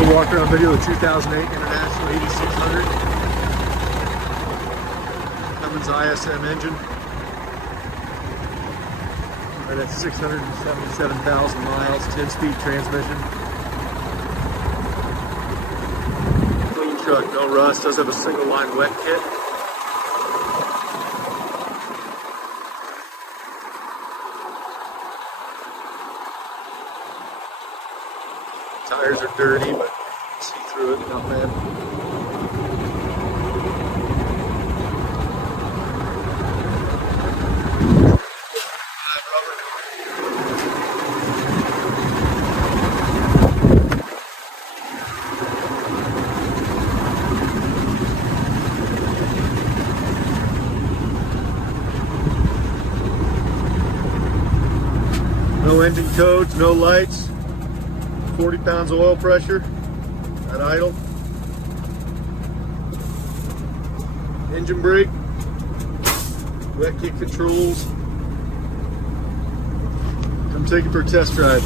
Here's a walk around video of the 2008 International 8600 Cummins ISM engine. Right at 677,000 miles, 10-speed transmission. Clean truck, no rust. Does have a single line wet kit. Tires are dirty, but see through it, not bad. No engine codes, no lights. 40 pounds of oil pressure at idle. Engine brake, wet kit controls. Come take it for a test drive.